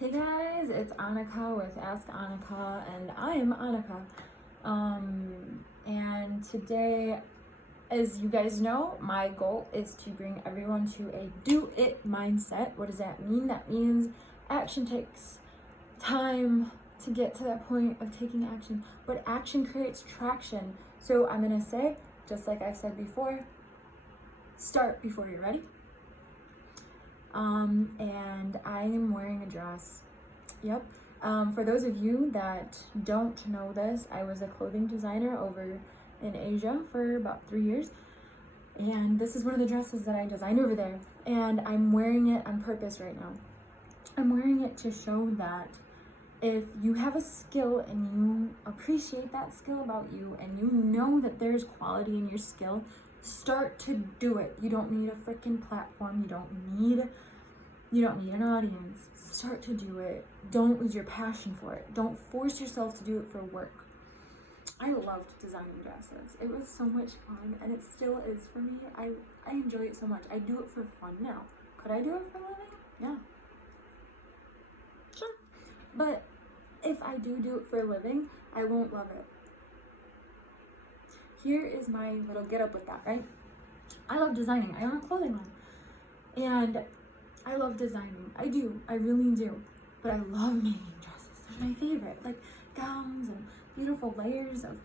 Hey guys, it's Annika with Ask Annika, and I'm Annika. And today, as you guys know, my goal is to bring everyone to a do-it mindset. What does that mean? That means action takes time to get to that point of taking action, but action creates traction. So I'm gonna say, just like I've said before, start before you're ready. And I am wearing a dress. Yep. For those of you that don't know this, I was a clothing designer over in Asia for about 3 years. And this is one of the dresses that I designed over there. And I'm wearing it on purpose right now. I'm wearing it to show that if you have a skill and you appreciate that skill about you and you know that there's quality in your skill, start to do it. You don't need a freaking platform. You don't need an audience. Start to do it. Don't lose your passion for it. Don't force yourself to do it for work. I loved designing dresses. It was so much fun, and it still is for me. I enjoy it so much. I do it for fun now. Could I do it for a living? Yeah. Sure. But if I do it for a living, I won't love it. Here is my little get up with that, right? I love designing. I own a clothing line. And I love designing. I do. I really do. But I love making dresses. They're my favorite. Like gowns and beautiful layers of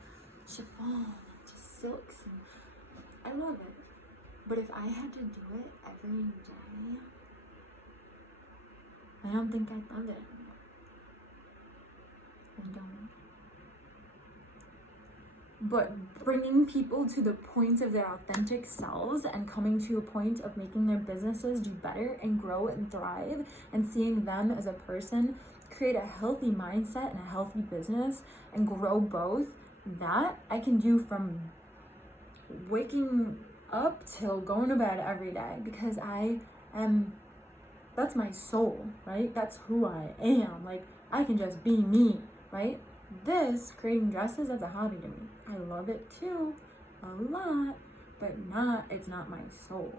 chiffon and just silks. And I love it. But if I had to do it every day, I don't think I'd love it anymore. I don't. But bringing people to the point of their authentic selves and coming to a point of making their businesses do better and grow and thrive and seeing them as a person create a healthy mindset and a healthy business and grow both, that I can do from waking up till going to bed every day, because that's my soul, right? That's who I am. Like, I can just be me, right? This, creating dresses, that's a hobby to me. I love it too, a lot, but it's not my soul.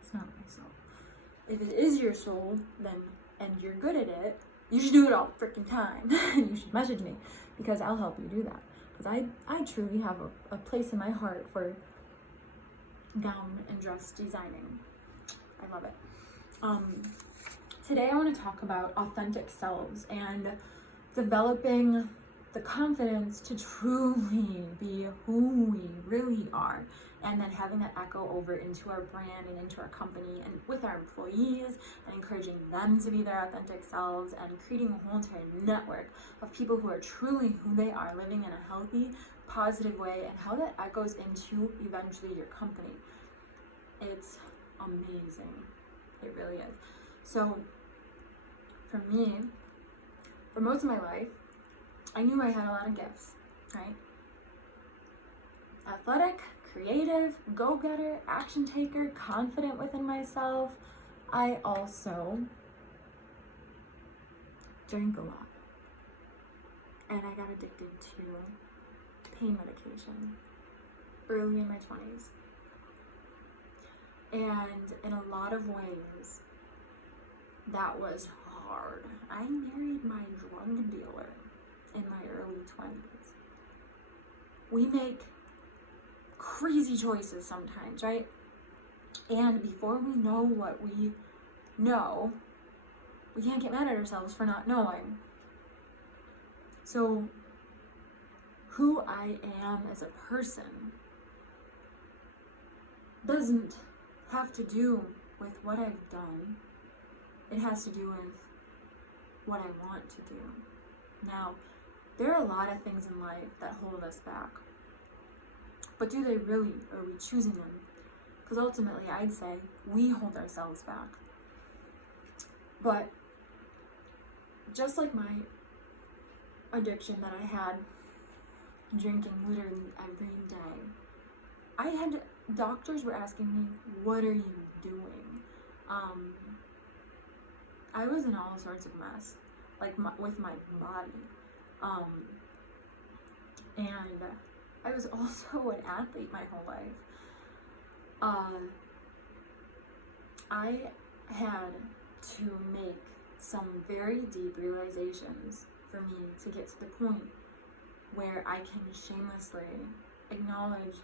It's not my soul. If it is your soul, and you're good at it, you should do it all freaking time. You should message me, because I'll help you do that. Because I truly have a place in my heart for gown and dress designing. I love it. Today I want to talk about authentic selves and developing the confidence to truly be who we really are, and then having that echo over into our brand and into our company and with our employees, and encouraging them to be their authentic selves, and creating a whole entire network of people who are truly who they are, living in a healthy, positive way, and how that echoes into eventually your company. It's amazing. It really is. So for me, for most of my life, I knew I had a lot of gifts, right? Athletic, creative, go-getter, action taker, confident within myself. I also drank a lot. And I got addicted to pain medication early in my 20s. And in a lot of ways, that was hard. I married my drug dealer in my early 20s. We make crazy choices sometimes, right? And before we know what we know, we can't get mad at ourselves for not knowing. So, who I am as a person doesn't have to do with what I've done. It has to do with what I want to do. Now, there are a lot of things in life that hold us back. But do they really? Are we choosing them? Because ultimately, I'd say we hold ourselves back. But just like my addiction that I had, drinking literally every day, doctors were asking me, what are you doing? I was in all sorts of mess, with my body. And I was also an athlete my whole life. I had to make some very deep realizations for me to get to the point where I can shamelessly acknowledge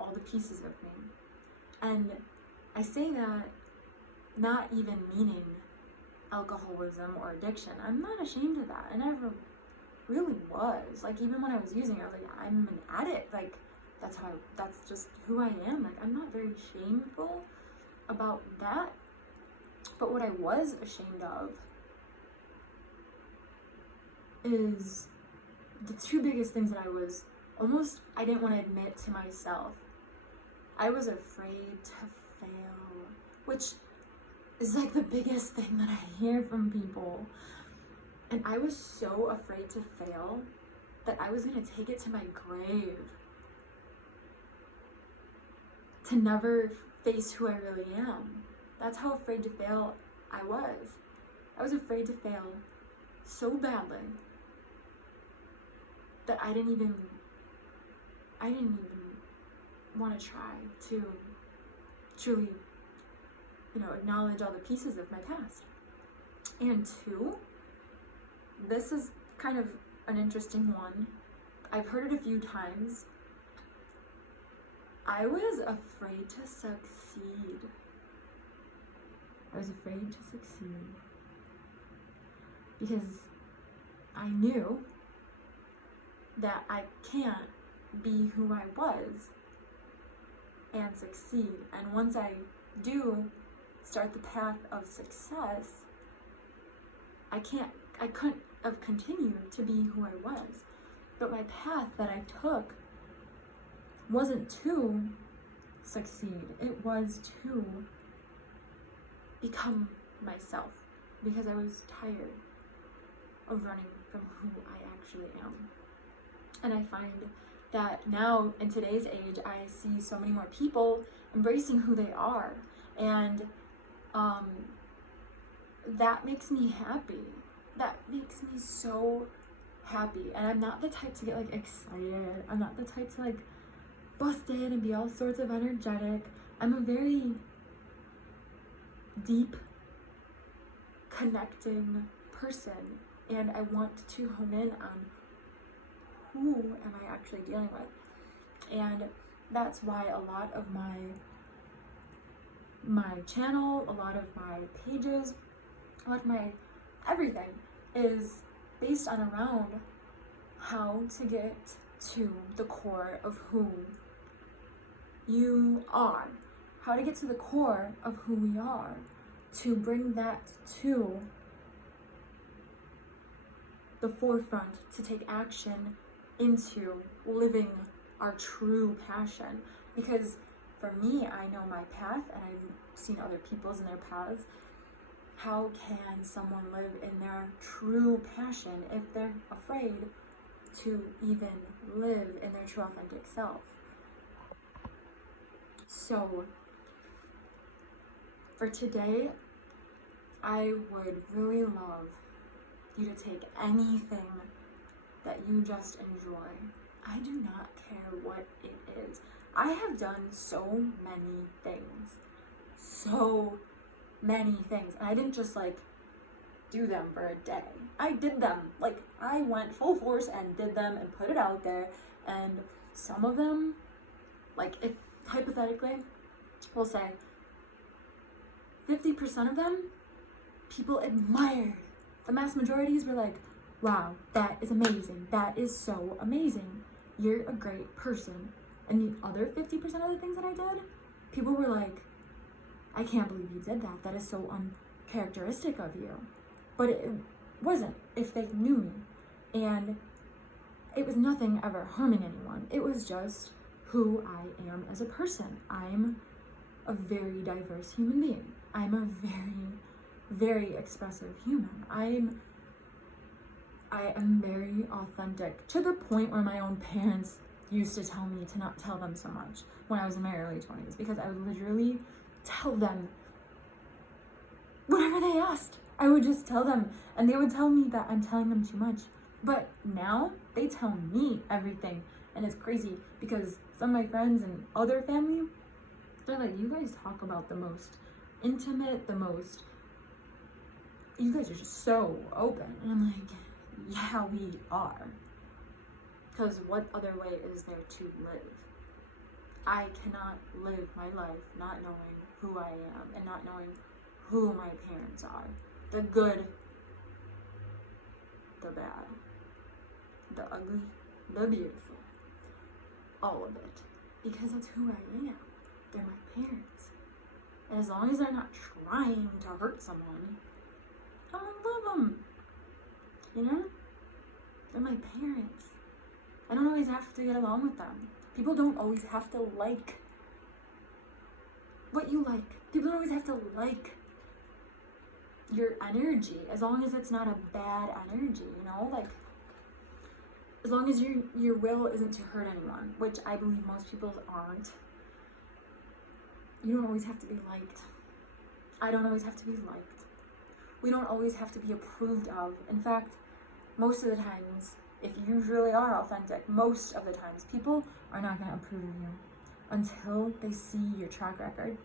all the pieces of me. And I say that not even meaning alcoholism or addiction. I'm not ashamed of that. I never really was. Like, even when I was using it, I was like, I'm an addict. Like, that's just who I am. Like, I'm not very shameful about that. But what I was ashamed of is the two biggest things that I didn't want to admit to myself. I was afraid to fail, which is like the biggest thing that I hear from people. And I was so afraid to fail that I was going to take it to my grave, to never face who I really am. That's how afraid to fail I was. I was afraid to fail so badly that I didn't even want to try to truly, acknowledge all the pieces of my past. And two, this is kind of an interesting one. I've heard it a few times. I was afraid to succeed. I was afraid to succeed because I knew that I can't be who I was and succeed. And once I do start the path of success, I couldn't have continued to be who I was. But my path that I took wasn't to succeed. It was to become myself, because I was tired of running from who I actually am. And I find that now in today's age, I see so many more people embracing who they are, and that makes me happy. That makes me so happy. And I'm not the type to get like excited. I'm not the type to like bust in and be all sorts of energetic. I'm a very deep, connecting person, and I want to hone in on who am I actually dealing with. And that's why a lot of my channel, a lot of my pages, a lot of my everything is based on around how to get to the core of who you are, how to get to the core of who we are, to bring that to the forefront, to take action into living our true passion. Because for me, I know my path, and I've seen other people's in their paths. How can someone live in their true passion if they're afraid to even live in their true authentic self? So for today, I would really love you to take anything that you just enjoy. I do not care what it is. I have done so many things. And I didn't just like do them for a day. I did them. Like, I went full force and did them and put it out there. And some of them, like, if hypothetically, we'll say 50% of them, people admired. The mass majorities were like, wow, that is amazing. That is so amazing. You're a great person. And the other 50% of the things that I did, people were like, I can't believe you did that. That is so uncharacteristic of you. But it wasn't if they knew me. And it was nothing ever harming anyone. It was just who I am as a person. I'm a very diverse human being. I'm a very, very expressive human. I am very authentic, to the point where my own parents used to tell me to not tell them so much when I was in my early 20s, because I would literally tell them whatever they asked. I would just tell them, and they would tell me that I'm telling them too much. But now they tell me everything, and it's crazy because some of my friends and other family, they're like, you guys talk about the most intimate, the most you guys are just so open. And I'm like, yeah, we are. Because what other way is there to live? I cannot live my life not knowing who I am and not knowing who my parents are. The good, the bad, the ugly, the beautiful. All of it. Because that's who I am. They're my parents. And as long as they're not trying to hurt someone, I love them. You know? They're my parents. I don't always have to get along with them. People don't always have to like what you like. People don't always have to like your energy, as long as it's not a bad energy, you know? Like, as long as your will isn't to hurt anyone, which I believe most people aren't. You don't always have to be liked. I don't always have to be liked. We don't always have to be approved of. In fact, most of the times, if you really are authentic, most of the times, people are not going to approve of you until they see your track record.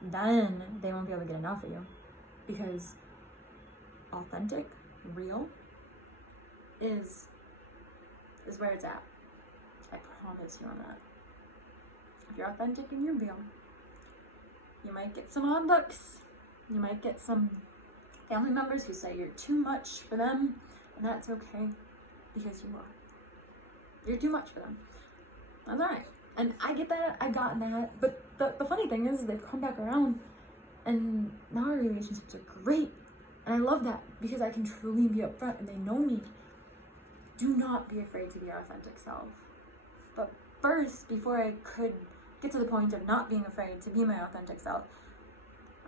Then they won't be able to get enough of you, because authentic, real, is where it's at. I promise you on that. If you're authentic and you're real, you might get some odd looks. You might get some family members who say you're too much for them, and that's okay, because you are. You're too much for them. That's alright. And I get that, I've gotten that, but the funny thing is they've come back around, and now our relationships are great. And I love that, because I can truly be upfront and they know me. Do not be afraid to be your authentic self. But first, before I could get to the point of not being afraid to be my authentic self,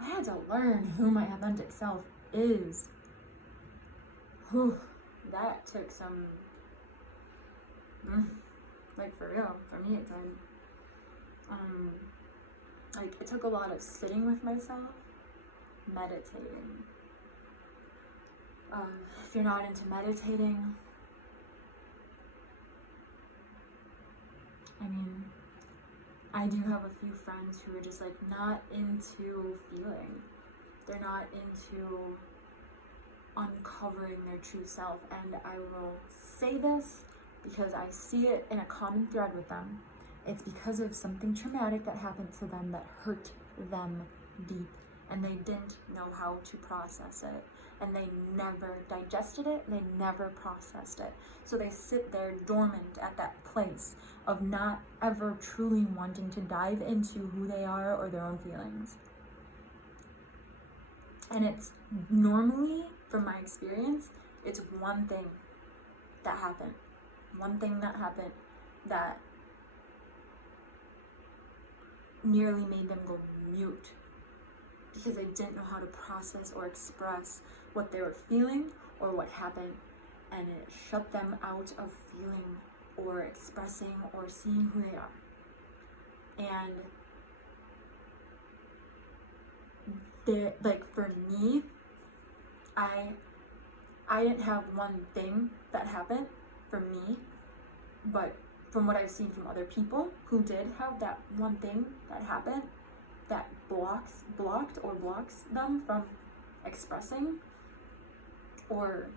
I had to learn who my authentic self is. Whew, that took some, like, for real, for me it did. Like, it took a lot of sitting with myself, meditating. If you're not into meditating, I mean, I do have a few friends who are just like not into feeling. They're not into uncovering their true self. And I will say this because I see it in a common thread with them. It's because of something traumatic that happened to them that hurt them deep, and they didn't know how to process it, and they never digested it, they never processed it. So they sit there dormant at that place of not ever truly wanting to dive into who they are or their own feelings. And it's normally, from my experience, it's one thing that happened that nearly made them go mute, because they didn't know how to process or express what they were feeling or what happened, and it shut them out of feeling or expressing or seeing who they are. And like, for me, I didn't have one thing that happened for me, but from what I've seen from other people who did have that one thing that happened that blocks them from expressing or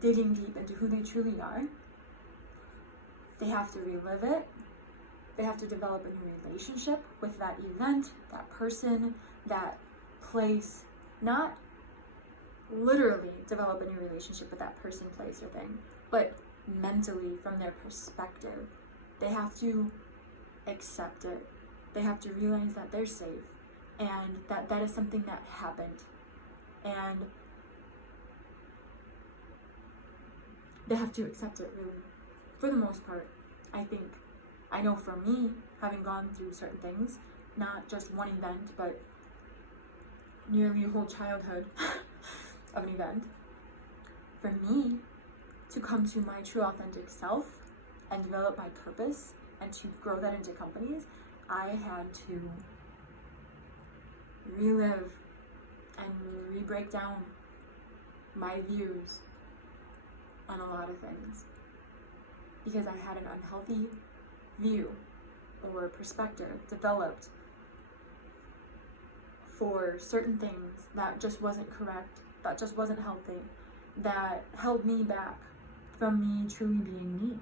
digging deep into who they truly are, they have to relive it. They have to develop a new relationship with that event, that person, that place. Not literally develop a new relationship with that person, place, or thing, but mentally, from their perspective. They have to accept it. They have to realize that they're safe, and that is something that happened. And they have to accept it, really, for the most part. I know for me, having gone through certain things, not just one event, but nearly a whole childhood of an event, for me to come to my true authentic self and develop my purpose and to grow that into companies, I had to relive and re-break down my views on a lot of things, because I had an unhealthy view or perspective developed for certain things that just wasn't correct that just wasn't healthy, that held me back from me truly being me.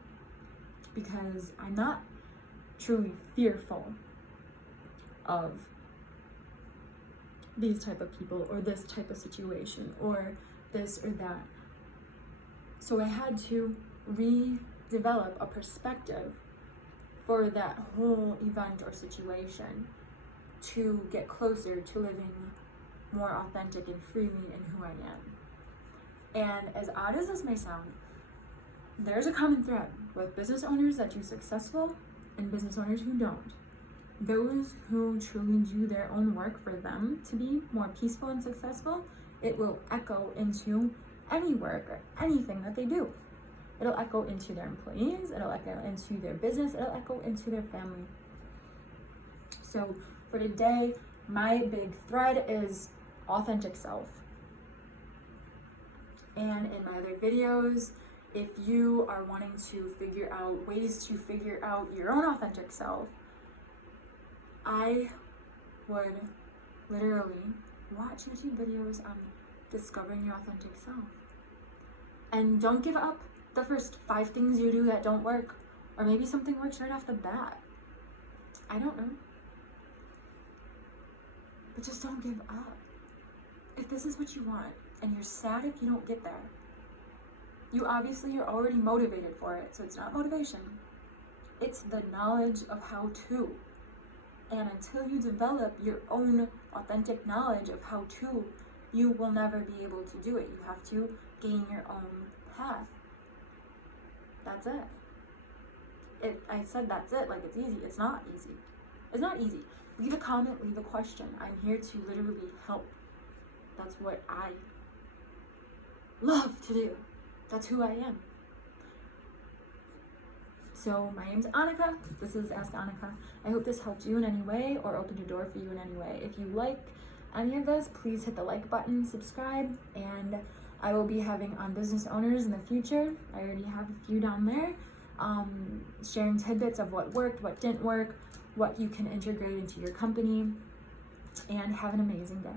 Because I'm not truly fearful of these type of people or this type of situation or this or that. So I had to redevelop a perspective for that whole event or situation to get closer to living more authentic and freely in who I am. And as odd as this may sound, there's a common thread with business owners that do successful and business owners who don't. Those who truly do their own work for them to be more peaceful and successful, it will echo into any work or anything that they do. It'll echo into their employees, it'll echo into their business, it'll echo into their family. So for today, my big thread is authentic self. And in my other videos, if you are wanting to figure out ways to figure out your own authentic self, I would literally watch YouTube videos on discovering your authentic self. And don't give up the first 5 things you do that don't work, or maybe something works right off the bat. I don't know. But just don't give up. If this is what you want, and you're sad if you don't get there, you obviously are already motivated for it, so it's not motivation. It's the knowledge of how to. And until you develop your own authentic knowledge of how to, you will never be able to do it. You have to gain your own path. That's it. I said that's it, like it's easy. It's not easy. It's not easy. Leave a comment, leave a question. I'm here to literally help. That's what I love to do. That's who I am. So my name's Annika. This is Ask Annika. I hope this helped you in any way or opened a door for you in any way. If you like any of this, please hit the like button, subscribe, and I will be having on business owners in the future. I already have a few down there, sharing tidbits of what worked, what didn't work, what you can integrate into your company, and have an amazing day.